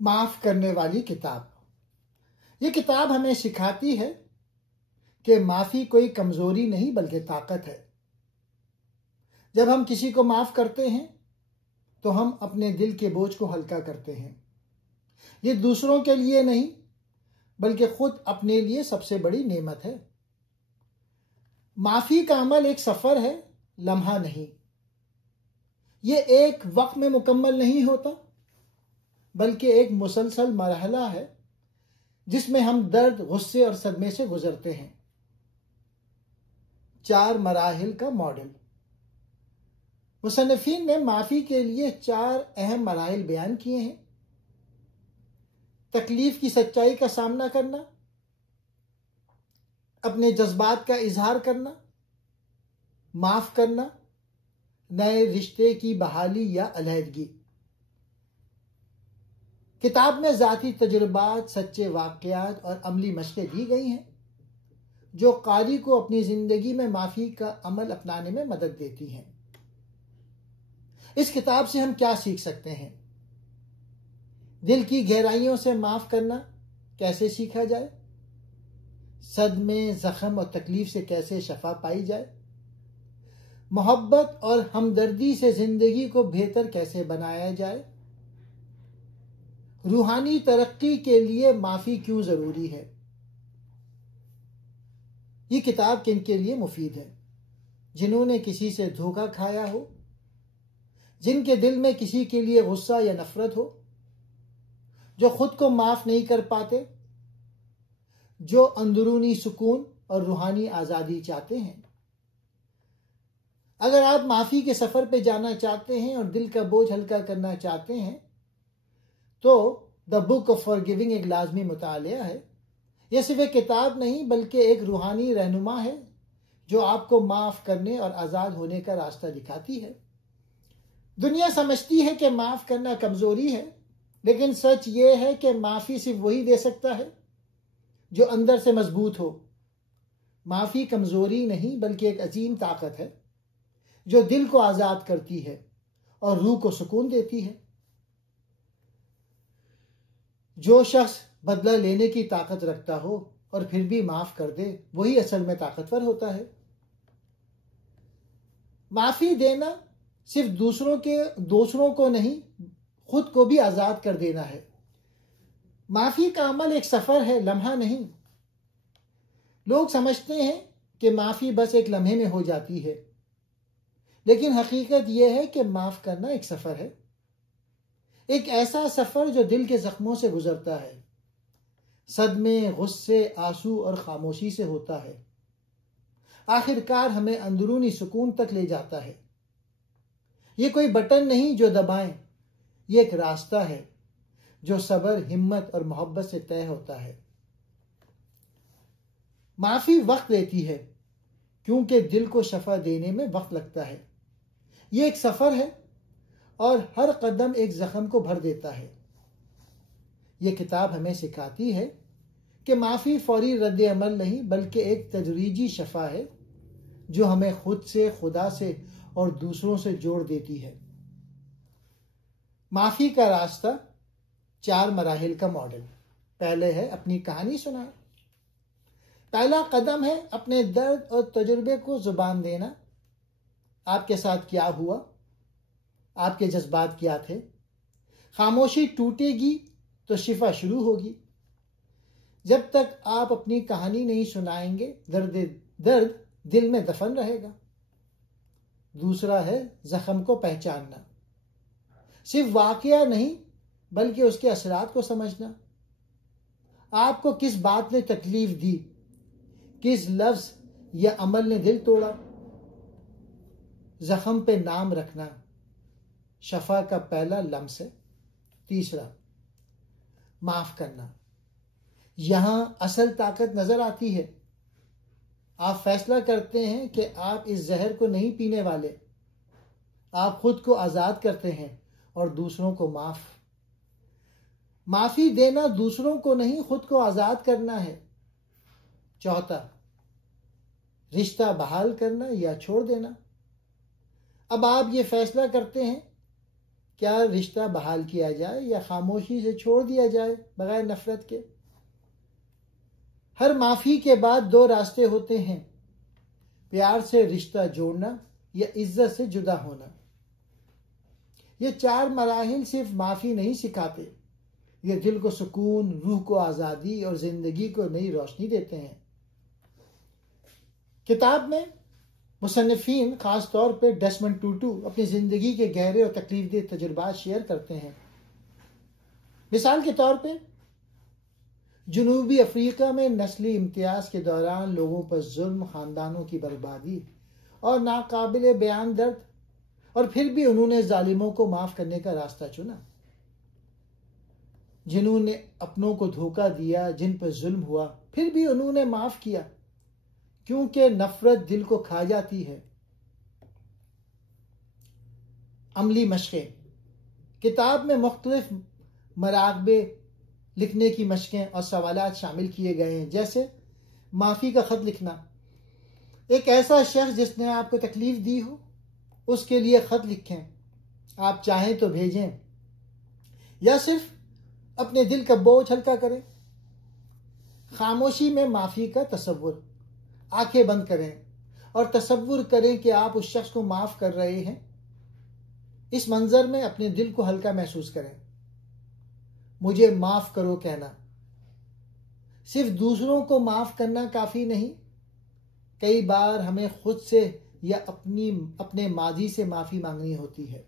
माफ करने वाली किताब। ये किताब हमें सिखाती है कि माफी कोई कमजोरी नहीं बल्कि ताकत है। जब हम किसी को माफ करते हैं तो हम अपने दिल के बोझ को हल्का करते हैं। ये दूसरों के लिए नहीं बल्कि खुद अपने लिए सबसे बड़ी नेमत है। माफी का अमल एक सफर है, लम्हा नहीं। ये एक वक्त में मुकम्मल नहीं होता बल्कि एक मुसलसल मरहला है जिसमें हम दर्द, गुस्से और सदमे से गुजरते हैं। 4 मराहिल का मॉडल। मुसन्निफीन ने माफी के लिए 4 अहम मराहिल बयान किए हैं। तकलीफ की सच्चाई का सामना करना, अपने जज्बात का इजहार करना, माफ करना, नए रिश्ते की बहाली या अलहदगी। किताब में जाती तजुर्बात, सच्चे वाकयात और अमली मशक़ें दी गई हैं जो कारी को अपनी जिंदगी में माफी का अमल अपनाने में मदद देती हैं। इस किताब से हम क्या सीख सकते हैं? दिल की गहराइयों से माफ करना कैसे सीखा जाए, सदमे, जख्म और तकलीफ से कैसे शफा पाई जाए, मोहब्बत और हमदर्दी से जिंदगी को बेहतर कैसे बनाया जाए, रूहानी तरक्की के लिए माफी क्यों जरूरी है। ये किताब किन के लिए मुफीद है? जिन्होंने किसी से धोखा खाया हो, जिनके दिल में किसी के लिए गुस्सा या नफरत हो, जो खुद को माफ नहीं कर पाते, जो अंदरूनी सुकून और रूहानी आजादी चाहते हैं। अगर आप माफी के सफर पे जाना चाहते हैं और दिल का बोझ हल्का करना चाहते हैं तो द बुक ऑफ फॉरगिविंग एक लाजमी मुतालिया है। यह सिर्फ एक किताब नहीं बल्कि एक रूहानी रहनुमा है जो आपको माफ करने और आजाद होने का रास्ता दिखाती है। दुनिया समझती है कि माफ करना कमजोरी है, लेकिन सच ये है कि माफी सिर्फ वही दे सकता है जो अंदर से मजबूत हो। माफी कमजोरी नहीं बल्कि एक अजीम ताकत है जो दिल को आजाद करती है और रूह को सुकून देती है। जो शख्स बदला लेने की ताकत रखता हो और फिर भी माफ कर दे, वही असल में ताकतवर होता है। माफी देना सिर्फ दूसरों को नहीं, खुद को भी आजाद कर देना है। माफी का अमल एक सफर है, लम्हा नहीं। लोग समझते हैं कि माफी बस एक लम्हे में हो जाती है, लेकिन हकीकत यह है कि माफ करना एक सफर है। एक ऐसा सफर जो दिल के जख्मों से गुजरता है, सदमे, गुस्से, आंसू और खामोशी से होता है। आखिरकार हमें अंदरूनी सुकून तक ले जाता है। ये कोई बटन नहीं जो दबाएं, ये एक रास्ता है जो सब्र, हिम्मत और मोहब्बत से तय होता है। माफी वक्त लेती है क्योंकि दिल को शफा देने में वक्त लगता है। ये एक सफर है और हर कदम एक जख्म को भर देता है। ये किताब हमें सिखाती है कि माफी फौरी रद्द अमल नहीं बल्कि एक तदरीजी शफा है जो हमें खुद से, खुदा से और दूसरों से जोड़ देती है। माफी का रास्ता 4 मराहिल का मॉडल। पहले है अपनी कहानी सुनाएं। पहला कदम है अपने दर्द और तजुर्बे को जुबान देना। आपके साथ क्या हुआ, आपके जज्बात क्या थे। खामोशी टूटेगी तो शिफा शुरू होगी। जब तक आप अपनी कहानी नहीं सुनाएंगे, दर्द दिल में दफन रहेगा। दूसरा है जख्म को पहचानना। सिर्फ वाकया नहीं बल्कि उसके असरात को समझना। आपको किस बात ने तकलीफ दी, किस लफ्ज या अमल ने दिल तोड़ा। जख्म पे नाम रखना शफा का पहला लम्स है। तीसरा, माफ करना। यहां असल ताकत नजर आती है। आप फैसला करते हैं कि आप इस जहर को नहीं पीने वाले। आप खुद को आजाद करते हैं और दूसरों को माफी देना दूसरों को नहीं, खुद को आजाद करना है। चौथा, रिश्ता बहाल करना या छोड़ देना। अब आप ये फैसला करते हैं क्या रिश्ता बहाल किया जाए या खामोशी से छोड़ दिया जाए बगैर नफरत के। हर माफ़ी के बाद दो रास्ते होते हैं, प्यार से रिश्ता जोड़ना या इज्जत से जुदा होना। ये 4 मराहिल सिर्फ माफ़ी नहीं सिखाते, ये दिल को सुकून, रूह को आज़ादी और ज़िंदगी को नई रोशनी देते हैं। किताब में मुसन्निफीन खास तौर पर डेसमंड टूटू अपनी ज़िंदगी के गहरे और तकलीफदेह तजुर्बात शेयर करते हैं। मिसाल के तौर पे जनूबी अफ्रीका में नस्ली इम्तियाज़ के दौरान लोगों पर जुल्म, ख़ानदानों की बर्बादी और नाकाबिले बयान दर्द, और फिर भी उन्होंने जालिमों को माफ़ करने का रास्ता चुना। जिन्होंने अपनों को धोखा दिया, जिन पर जुल्म हुआ, फिर भी उन्होंने माफ़ किया, क्योंकि नफरत दिल को खा जाती है। अमली मशक़ें। किताब में मुख्तलिफ मराक़बे लिखने की मशक़ें और सवालात शामिल किए गए हैं, जैसे माफ़ी का ख़त लिखना। एक ऐसा शख्स जिसने आपको तकलीफ़ दी हो, उसके लिए ख़त लिखें। आप चाहें तो भेजें या सिर्फ अपने दिल का बोझ हल्का करें। खामोशी में माफ़ी का तसव्वुर। आंखें बंद करें और तसव्वुर करें कि आप उस शख्स को माफ़ कर रहे हैं। इस मंजर में अपने दिल को हल्का महसूस करें। मुझे माफ़ करो कहना। सिर्फ दूसरों को माफ़ करना काफ़ी नहीं, कई बार हमें खुद से या अपने माजी से माफ़ी मांगनी होती है।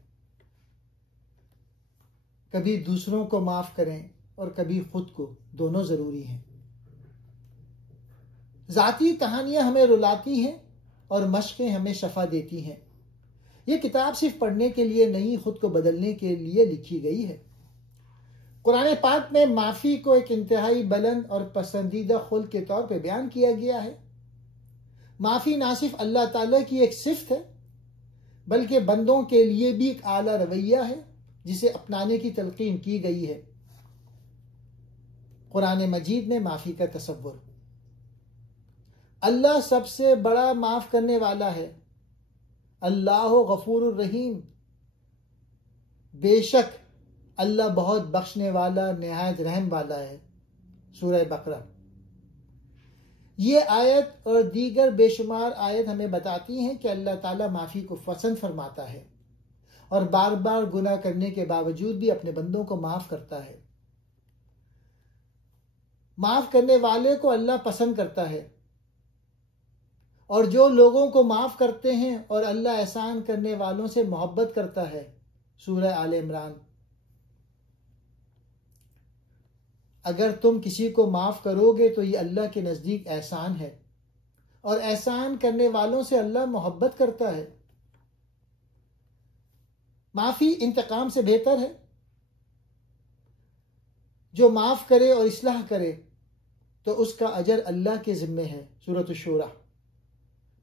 कभी दूसरों को माफ़ करें और कभी खुद को, दोनों ज़रूरी हैं। ज़ाती कहानियाँ हमें रुलाती हैं और मशक़ें हमें शफ़ा देती हैं। ये किताब सिर्फ पढ़ने के लिए नहीं, खुद को बदलने के लिए लिखी गई है। कुरान पाक में माफ़ी को एक इंतहाई बुलंद और पसंदीदा खुल्क के तौर पर बयान किया गया है। माफ़ी ना सिर्फ अल्लाह ताला की एक सिफ़त है, बल्कि बंदों के लिए भी एक आला रवैया है जिसे अपनाने की तलकीन की गई है। कुरान मजीद में माफ़ी का तसव्वुर। अल्लाह सबसे बड़ा माफ़ करने वाला है। अल्लाह गफूरुर रहीम। बेशक अल्लाह बहुत बख्शने वाला, निहायत रहम वाला है। सूरह बकरा। ये आयत और दीगर बेशुमार आयत हमें बताती हैं कि अल्लाह ताला माफ़ी को पसंद फरमाता है और बार बार गुनाह करने के बावजूद भी अपने बंदों को माफ़ करता है। माफ़ करने वाले को अल्लाह पसंद करता है, और जो लोगों को माफ़ करते हैं और अल्लाह एहसान करने वालों से मोहब्बत करता है। सूरह आल इमरान। अगर तुम किसी को माफ़ करोगे तो ये अल्लाह के नज़दीक एहसान है, और एहसान करने वालों से अल्लाह मोहब्बत करता है। माफ़ी इंतकाम से बेहतर है। जो माफ़ करे और इस्लाह करे तो उसका अजर अल्लाह के ज़िम्मे है। सूरत शूरा।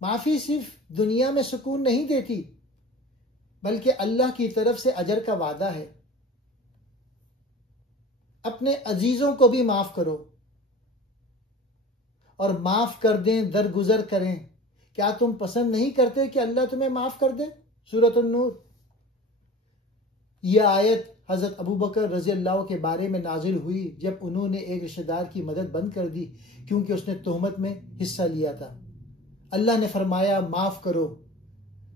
माफ़ी सिर्फ दुनिया में सुकून नहीं देती, बल्कि अल्लाह की तरफ से अजर का वादा है। अपने अजीज़ों को भी माफ़ करो और माफ़ कर दें, दरगुजर करें। क्या तुम पसंद नहीं करते कि अल्लाह तुम्हें माफ़ कर दे? सूरत नूर। यह आयत हज़रत अबू बकर रज़ी अल्लाह के बारे में नाजिल हुई जब उन्होंने एक रिश्तेदार की मदद बंद कर दी क्योंकि उसने तोहमत में हिस्सा लिया था। अल्लाह ने फरमाया, माफ़ करो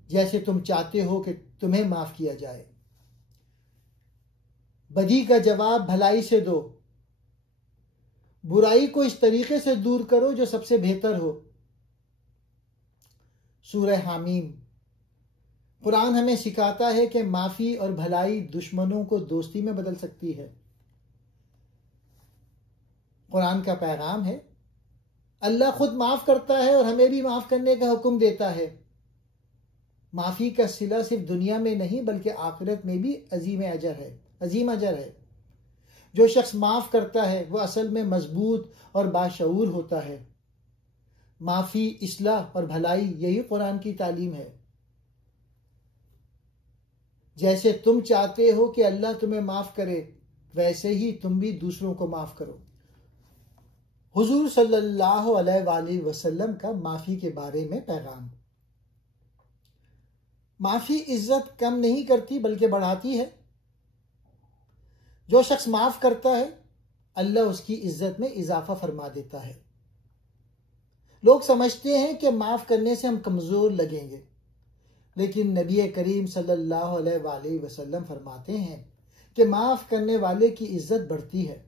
जैसे तुम चाहते हो कि तुम्हें माफ़ किया जाए। बदी का जवाब भलाई से दो। बुराई को इस तरीके से दूर करो जो सबसे बेहतर हो। सूरह हामीम। कुरान हमें सिखाता है कि माफ़ी और भलाई दुश्मनों को दोस्ती में बदल सकती है। कुरान का पैगाम है, अल्लाह खुद माफ़ करता है और हमें भी माफ़ करने का हुक्म देता है। माफ़ी का सिला सिर्फ दुनिया में नहीं बल्कि आखिरत में भी अजीम अजर है। जो शख्स माफ़ करता है वह असल में मजबूत और बाशऊर होता है। माफ़ी, इस्लाह और भलाई, यही कुरान की तालीम है। जैसे तुम चाहते हो कि अल्लाह तुम्हें माफ़ करे, वैसे ही तुम भी दूसरों को माफ़ करो। हुजूर सल्लल्लाहु अलैहि वसल्लम का माफ़ी के बारे में पैगाम। माफ़ी इज्जत कम नहीं करती बल्कि बढ़ाती है। जो शख्स माफ करता है अल्लाह उसकी इज्जत में इजाफा फरमा देता है। लोग समझते हैं कि माफ करने से हम कमजोर लगेंगे, लेकिन नबी करीम सल्लल्लाहु अलैहि वसल्लम फरमाते हैं कि माफ करने वाले की इज्जत बढ़ती है।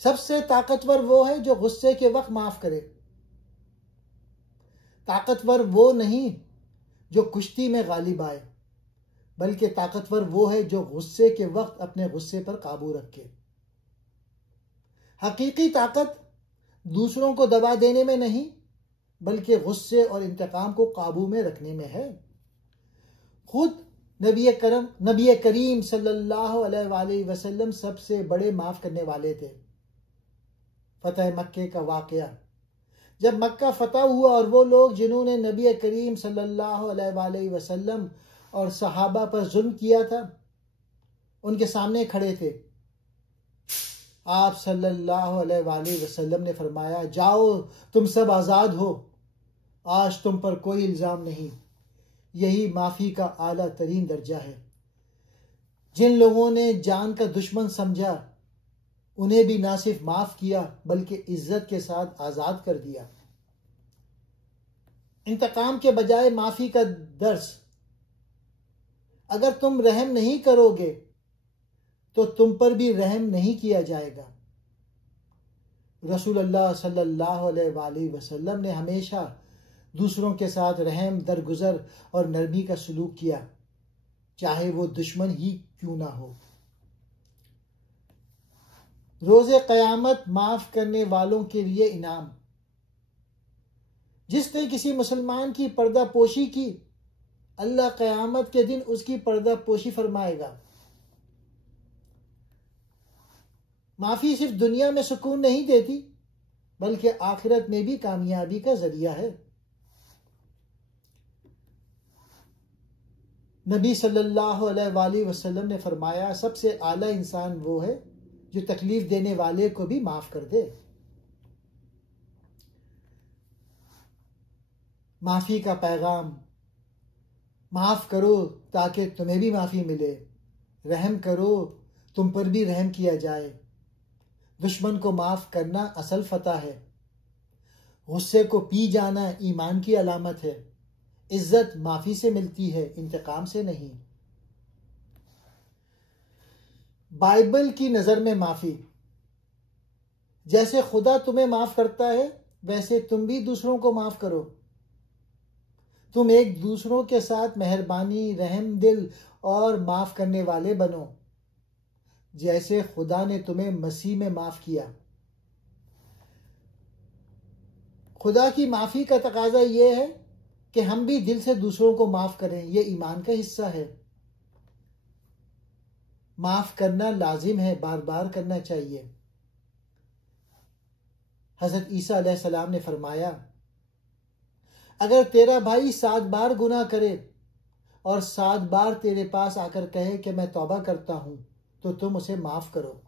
सबसे ताकतवर वो है जो गुस्से के वक्त माफ करे। ताकतवर वो नहीं जो कुश्ती में गालिब आए, बल्कि ताकतवर वो है जो गुस्से के वक्त अपने गुस्से पर काबू रखे। हकीकी ताकत दूसरों को दबा देने में नहीं, बल्कि गुस्से और इंतकाम को काबू में रखने में है। खुद नबी करीम सल्लल्लाहु अलैहि वसल्लम सबसे बड़े माफ करने वाले थे। फतह मक्के का वाकया, जब मक्का फतह हुआ और वो लोग जिन्होंने नबी करीम सल्लल्लाहु अलैहि वसल्लम और सहाबा पर जुल्म किया था, उनके सामने खड़े थे। आप सल्लल्लाहु अलैहि वसल्लम ने फरमाया, जाओ तुम सब आज़ाद हो, आज तुम पर कोई इल्ज़ाम नहीं। यही माफ़ी का आला तरीन दर्जा है। जिन लोगों ने जान का दुश्मन समझा, उन्हें भी ना सिर्फ माफ किया बल्कि इज्जत के साथ आज़ाद कर दिया। इंतकाम के बजाय माफ़ी का दर्स, अगर तुम रहम नहीं करोगे तो तुम पर भी रहम नहीं किया जाएगा। रसूलुल्लाह सल्लल्लाहु अलैहि वसल्लम ने हमेशा दूसरों के साथ रहम, दरगुजर और नरमी का सलूक किया, चाहे वो दुश्मन ही क्यों ना हो। रोज़े क़यामत माफ करने वालों के लिए इनाम। जिसने किसी मुसलमान की पर्दा पोशी की, अल्लाह क़यामत के दिन उसकी पर्दा पोशी फरमाएगा। माफी सिर्फ दुनिया में सुकून नहीं देती, बल्कि आखिरत में भी कामयाबी का जरिया है। नबी सल्लल्लाहु अलैहि वसल्लम ने फरमाया, सबसे आला इंसान वो है जो तकलीफ देने वाले को भी माफ कर दे। माफी का पैगाम, माफ करो ताकि तुम्हें भी माफी मिले, रहम करो तुम पर भी रहम किया जाए। दुश्मन को माफ करना असल फतह है। गुस्से को पी जाना ईमान की अलामत है। इज्जत माफी से मिलती है, इंतकाम से नहीं। बाइबल की नजर में माफी, जैसे खुदा तुम्हें माफ करता है वैसे तुम भी दूसरों को माफ करो। तुम एक दूसरों के साथ मेहरबानी, रहम दिल और माफ करने वाले बनो, जैसे खुदा ने तुम्हें मसीह में माफ किया। खुदा की माफी का तकाजा यह है कि हम भी दिल से दूसरों को माफ करें। यह ईमान का हिस्सा है। माफ करना लाजिम है, बार बार करना चाहिए। हजरत ईसा अलैहिस्सलाम ने फरमाया, अगर तेरा भाई 7 बार गुनाह करे और 7 बार तेरे पास आकर कहे कि मैं तौबा करता हूं, तो तुम उसे माफ करो।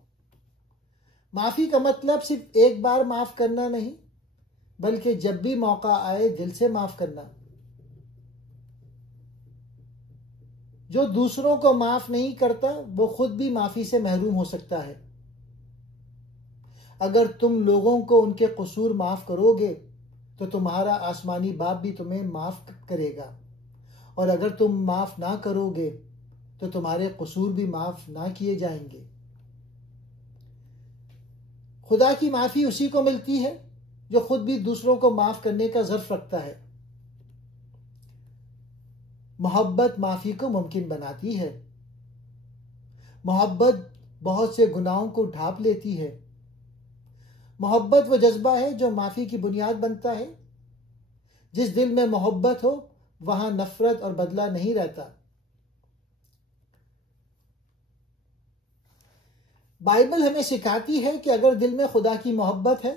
माफी का मतलब सिर्फ एक बार माफ करना नहीं, बल्कि जब भी मौका आए दिल से माफ करना। जो दूसरों को माफ नहीं करता वो खुद भी माफी से महरूम हो सकता है। अगर तुम लोगों को उनके कसूर माफ करोगे तो तुम्हारा आसमानी बाप भी तुम्हें माफ करेगा, और अगर तुम माफ ना करोगे तो तुम्हारे कसूर भी माफ ना किए जाएंगे। खुदा की माफी उसी को मिलती है जो खुद भी दूसरों को माफ करने का ज़र्फ रखता है। मोहब्बत माफी को मुमकिन बनाती है। मोहब्बत बहुत से गुनाहों को ढांप लेती है। मोहब्बत वो जज्बा है जो माफी की बुनियाद बनता है। जिस दिल में मोहब्बत हो वहां नफरत और बदला नहीं रहता। बाइबल हमें सिखाती है कि अगर दिल में खुदा की मोहब्बत है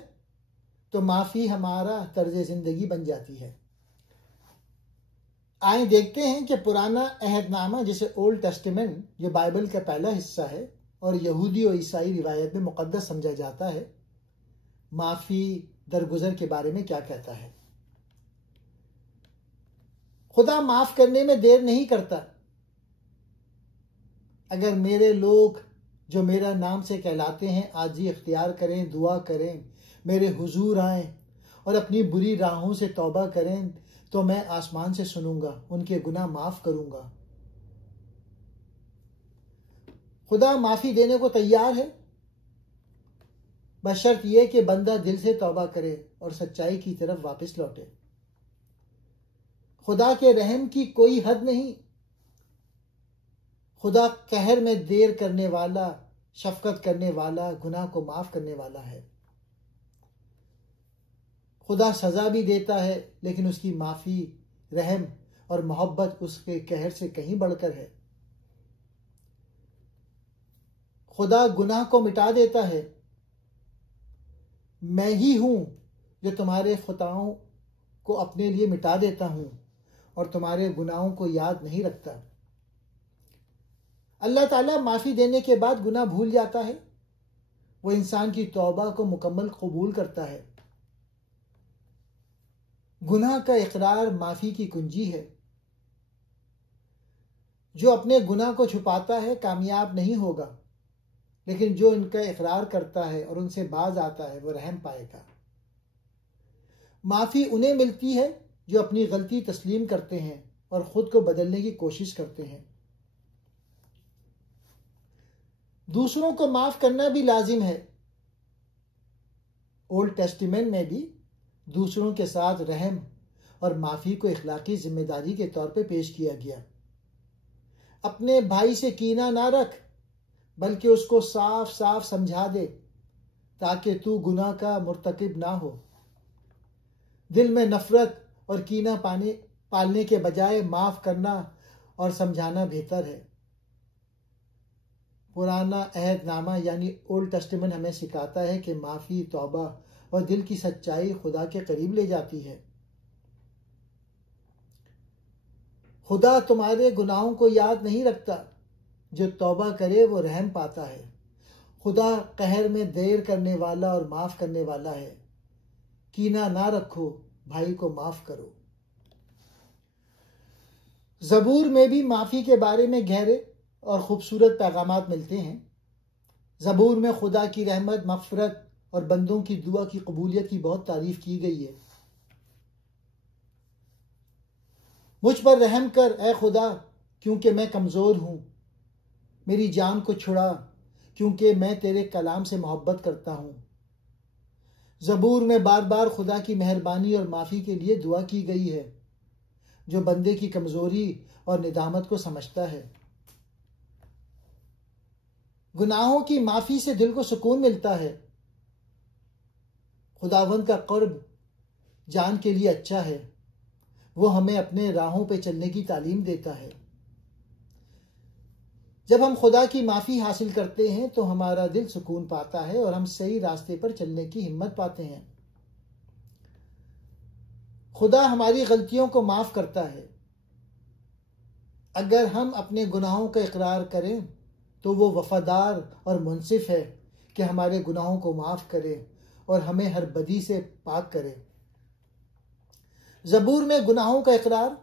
तो माफी हमारा तर्ज जिंदगी बन जाती है। आइए देखते हैं कि पुराना अहदनामा, जिसे ओल्ड टेस्टामेंट, जो बाइबल का पहला हिस्सा है और यहूदी और ईसाई रिवायत में मुकद्दस समझा जाता है, माफी दरगुजर के बारे में क्या कहता है। खुदा माफ करने में देर नहीं करता। अगर मेरे लोग जो मेरा नाम से कहलाते हैं आजी इख्तियार करें, दुआ करें, मेरे हुजूर आएं और अपनी बुरी राहों से तौबा करें, तो मैं आसमान से सुनूंगा, उनके गुनाह माफ करूंगा। खुदा माफी देने को तैयार है, बशर्त यह कि बंदा दिल से तौबा करे और सच्चाई की तरफ वापस लौटे। खुदा के रहम की कोई हद नहीं। खुदा कहर में देर करने वाला, शफकत करने वाला, गुनाह को माफ करने वाला है। खुदा सजा भी देता है, लेकिन उसकी माफी, रहम और मोहब्बत उसके कहर से कहीं बढ़कर है। खुदा गुनाह को मिटा देता है। मैं ही हूं जो तुम्हारे खताओं को अपने लिए मिटा देता हूं और तुम्हारे गुनाहों को याद नहीं रखता। अल्लाह ताला माफी देने के बाद गुनाह भूल जाता है। वो इंसान की तौबा को मुकम्मल कबूल करता है। गुनाह का इकरार माफी की कुंजी है। जो अपने गुनाह को छुपाता है कामयाब नहीं होगा, लेकिन जो इनका इकरार करता है और उनसे बाज आता है वो रहम पाएगा। माफी उन्हें मिलती है जो अपनी गलती तस्लीम करते हैं और खुद को बदलने की कोशिश करते हैं। दूसरों को माफ करना भी लाजिम है। ओल्ड टेस्टिमेंट में भी दूसरों के साथ रहम और माफी को इखलाकी जिम्मेदारी के तौर पे पेश किया गया। अपने भाई से कीना ना रख, बल्कि उसको साफ साफ समझा दे ताकि तू गुनाह का मुर्तकिब ना हो। दिल में नफरत और कीना पालने के बजाय माफ करना और समझाना बेहतर है। पुराना अहदनामा यानी ओल्ड टेस्टामेंट हमें सिखाता है कि माफी, तौबा और दिल की सच्चाई खुदा के करीब ले जाती है। खुदा तुम्हारे गुनाहों को याद नहीं रखता। जो तौबा करे वो रहम पाता है। खुदा कहर में देर करने वाला और माफ करने वाला है। कीना ना रखो, भाई को माफ करो। ज़बूर में भी माफी के बारे में गहरे और खूबसूरत पैगामात मिलते हैं। ज़बूर में खुदा की रहमत, मग़फ़िरत और बंदों की दुआ की कबूलियत की बहुत तारीफ की गई है। मुझ पर रहम कर ए खुदा, क्योंकि मैं कमज़ोर हूँ। मेरी जान को छुड़ा, क्योंकि मैं तेरे कलाम से मोहब्बत करता हूँ। ज़बूर में बार बार खुदा की मेहरबानी और माफ़ी के लिए दुआ की गई है, जो बंदे की कमज़ोरी और निदामत को समझता है। गुनाहों की माफ़ी से दिल को सुकून मिलता है। खुदावंद का क़ुर्ब जान के लिए अच्छा है। वो हमें अपने राहों पे चलने की तालीम देता है। जब हम खुदा की माफ़ी हासिल करते हैं तो हमारा दिल सुकून पाता है और हम सही रास्ते पर चलने की हिम्मत पाते हैं। खुदा हमारी गलतियों को माफ़ करता है। अगर हम अपने गुनाहों का इकरार करें तो वो वफादार और मुनसिफ है कि हमारे गुनाहों को माफ़ करे और हमें हर बदी से पाक करे। ज़बूर में गुनाहों का इकरार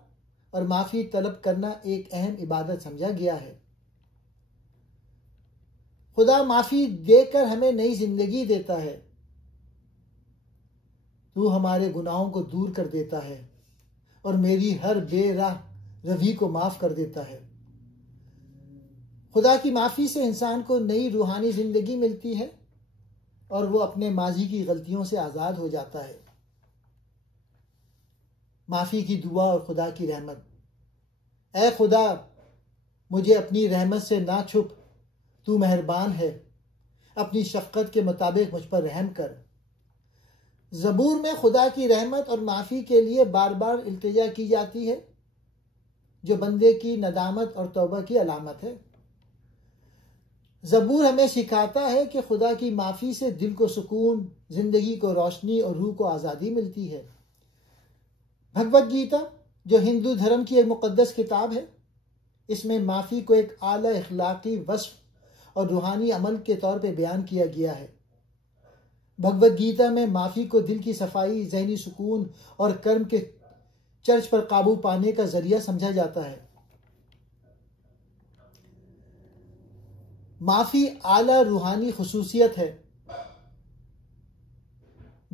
और माफ़ी तलब करना एक अहम इबादत समझा गया है। खुदा माफ़ी देकर हमें नई जिंदगी देता है। तू हमारे गुनाहों को दूर कर देता है और मेरी हर बेराह रवि को माफ़ कर देता है। खुदा की माफ़ी से इंसान को नई रूहानी ज़िंदगी मिलती है और वो अपने माजी की गलतियों से आज़ाद हो जाता है। माफ़ी की दुआ और खुदा की रहमत। ऐ खुदा, मुझे अपनी रहमत से ना छुप, तू मेहरबान है। अपनी शफ़क़त के मुताबिक मुझ पर रहम कर। ज़बूर में खुदा की रहमत और माफ़ी के लिए बार बार इल्तिजा की जाती है, जो बंदे की नदामत और तौबा की अलामत है। ज़बूर हमें सिखाता है कि खुदा की माफ़ी से दिल को सुकून, ज़िंदगी को रोशनी और रूह को आज़ादी मिलती है। भगवद गीता, जो हिंदू धर्म की एक मुक़द्दस किताब है, इसमें माफ़ी को एक आला इखलाकी वस्फ़ और रूहानी अमल के तौर पे बयान किया गया है। भगवद गीता में माफ़ी को दिल की सफाई, ज़हनी सुकून और कर्म के चर्च पर काबू पाने का ज़रिया समझा जाता है। माफी आला रूहानी खुसूसियत है।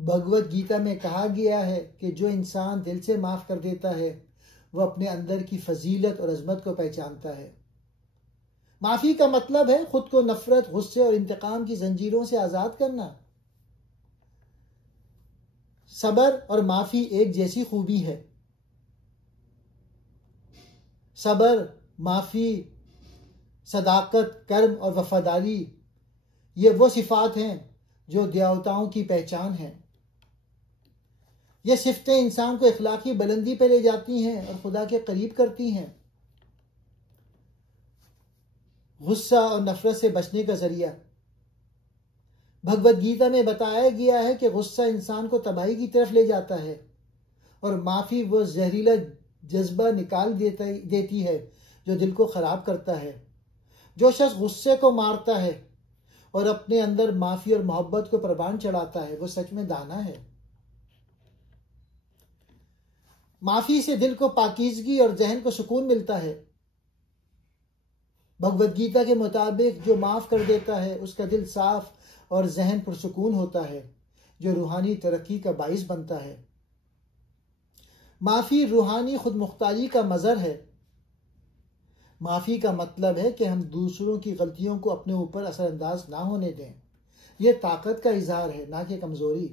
भगवत गीता में कहा गया है कि जो इंसान दिल से माफ कर देता है वह अपने अंदर की फजीलत और अजमत को पहचानता है। माफी का मतलब है खुद को नफरत, गुस्से और इंतकाम की जंजीरों से आजाद करना। सबर और माफी एक जैसी खूबी है। सबर, माफी, सदाकत, कर्म और वफादारी ये वो सिफात हैं जो देवताओं की पहचान है। ये सिफतें इंसान को इखलाकी बुलंदी पर ले जाती हैं और खुदा के करीब करती हैं। गुस्सा और नफरत से बचने का जरिया। भगवत गीता में बताया गया है कि गुस्सा इंसान को तबाही की तरफ ले जाता है और माफी वो जहरीला जज्बा निकाल देती है जो दिल को खराब करता है। जो शख्स गुस्से को मारता है और अपने अंदर माफी और मोहब्बत को प्रवान चढ़ाता है वो सच में दाना है। माफी से दिल को पाकीज़गी और जहन को सुकून मिलता है। भगवत गीता के मुताबिक जो माफ कर देता है उसका दिल साफ और जहन पुरसुकून होता है, जो रूहानी तरक्की का बाइस बनता है। माफी रूहानी खुद मुख्तारी का मजहर है। माफी का मतलब है कि हम दूसरों की गलतियों को अपने ऊपर असरअंदाज ना होने दें। यह ताकत का इजहार है, ना कि कमजोरी।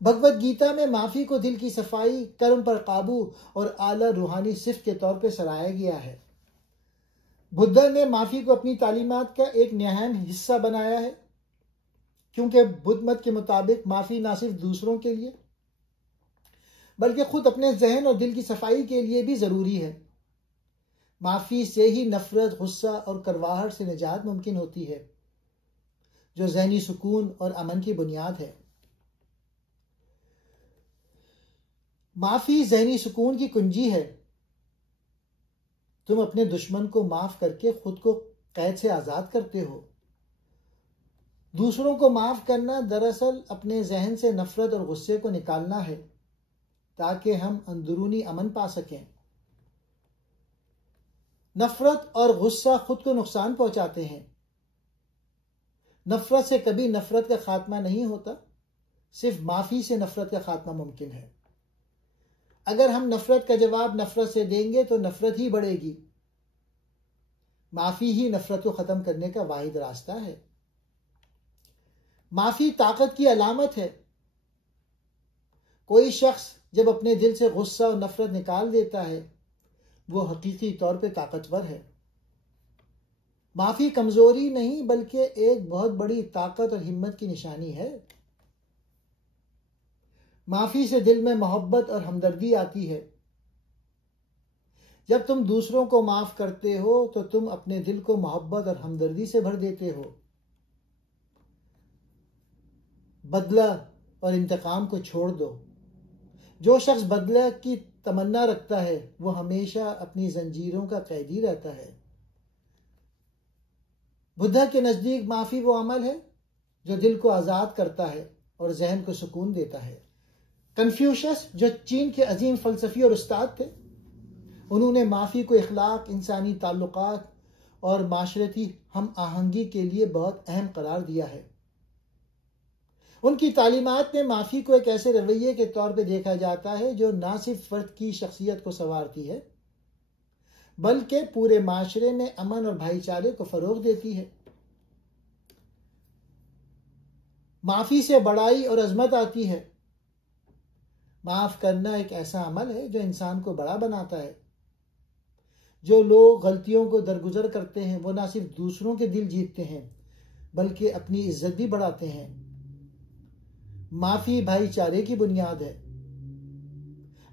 भगवत गीता में माफी को दिल की सफाई, कर्म पर काबू और आला रूहानी सिफ्त के तौर पर सराहा गया है। बुद्ध ने माफी को अपनी तालीमात का एक अहम हिस्सा बनाया है, क्योंकि बुद्ध मत के मुताबिक माफी ना सिर्फ दूसरों के लिए बल्कि खुद अपने जहन और दिल की सफाई के लिए भी जरूरी है। माफी से ही नफरत, गुस्सा और करवाहट से निजात मुमकिन होती है, जो ज़हनी सुकून और अमन की बुनियाद है। माफी ज़हनी सुकून की कुंजी है। तुम अपने दुश्मन को माफ करके खुद को कैद से आजाद करते हो। दूसरों को माफ करना दरअसल अपने जहन से नफरत और गुस्से को निकालना है, ताकि हम अंदरूनी अमन पा सकें। नफरत और गुस्सा खुद को नुकसान पहुंचाते हैं। नफरत से कभी नफरत का खात्मा नहीं होता, सिर्फ माफी से नफरत का खात्मा मुमकिन है। अगर हम नफरत का जवाब नफरत से देंगे तो नफरत ही बढ़ेगी। माफी ही नफरत को खत्म करने का वाहिद रास्ता है। माफी ताकत की अलामत है। कोई शख्स जब अपने दिल से गुस्सा और नफरत निकाल देता है वो हकीकी तौर पे ताकतवर है। माफी कमजोरी नहीं बल्कि एक बहुत बड़ी ताकत और हिम्मत की निशानी है। माफी से दिल में मोहब्बत और हमदर्दी आती है। जब तुम दूसरों को माफ करते हो तो तुम अपने दिल को मोहब्बत और हमदर्दी से भर देते हो। बदला और इंतकाम को छोड़ दो। जो शख्स बदला की तमन्ना रखता है वो हमेशा अपनी जंजीरों का कैदी रहता है। बुद्धा के नजदीक माफी वो अमल है जो दिल को आजाद करता है और जहन को सुकून देता है। कन्फ्यूशस, जो चीन के अजीम फलसफी और उस्ताद थे, उन्होंने माफी को इखलाक, इंसानी ताल्लुकात और माशरती हम आहंगी के लिए बहुत अहम करार दिया है। उनकी तालीमात में माफी को एक ऐसे रवैये के तौर पर देखा जाता है जो ना सिर्फ फर्द की शख्सियत को संवारती है बल्कि पूरे माशरे में अमन और भाईचारे को फरोग देती है। माफी से बड़ाई और अजमत आती है। माफ करना एक ऐसा अमल है जो इंसान को बड़ा बनाता है। जो लोग गलतियों को दरगुजर करते हैं वो ना सिर्फ दूसरों के दिल जीतते हैं बल्कि अपनी इज्जत भी बढ़ाते हैं। माफी भाईचारे की बुनियाद है।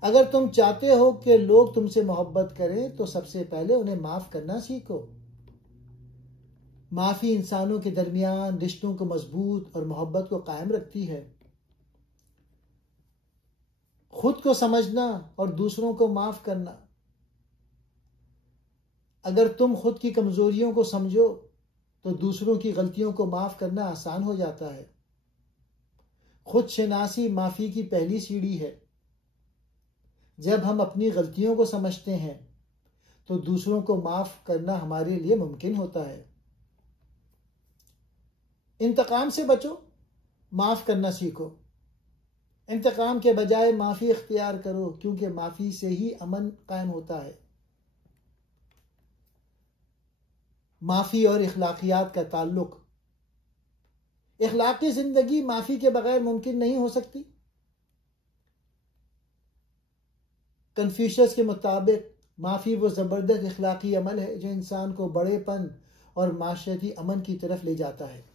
अगर तुम चाहते हो कि लोग तुमसे मोहब्बत करें तो सबसे पहले उन्हें माफ करना सीखो। माफी इंसानों के दरमियान रिश्तों को मजबूत और मोहब्बत को कायम रखती है। खुद को समझना और दूसरों को माफ करना। अगर तुम खुद की कमजोरियों को समझो तो दूसरों की गलतियों को माफ करना आसान हो जाता है। खुद शनासी माफी की पहली सीढ़ी है। जब हम अपनी गलतियों को समझते हैं तो दूसरों को माफ करना हमारे लिए मुमकिन होता है। इंतकाम से बचो, माफ करना सीखो। इंतकाम के बजाय माफी इख्तियार करो, क्योंकि माफी से ही अमन कायम होता है। माफी और इखलाकियात का ताल्लुक, इखलाकी जिंदगी माफी के बगैर मुमकिन नहीं हो सकती। कन्फ्यूशियस के मुताबिक माफी वो जबरदस्त इखलाकी अमल है जो इंसान को बड़ेपन और माशरती अमन की तरफ ले जाता है।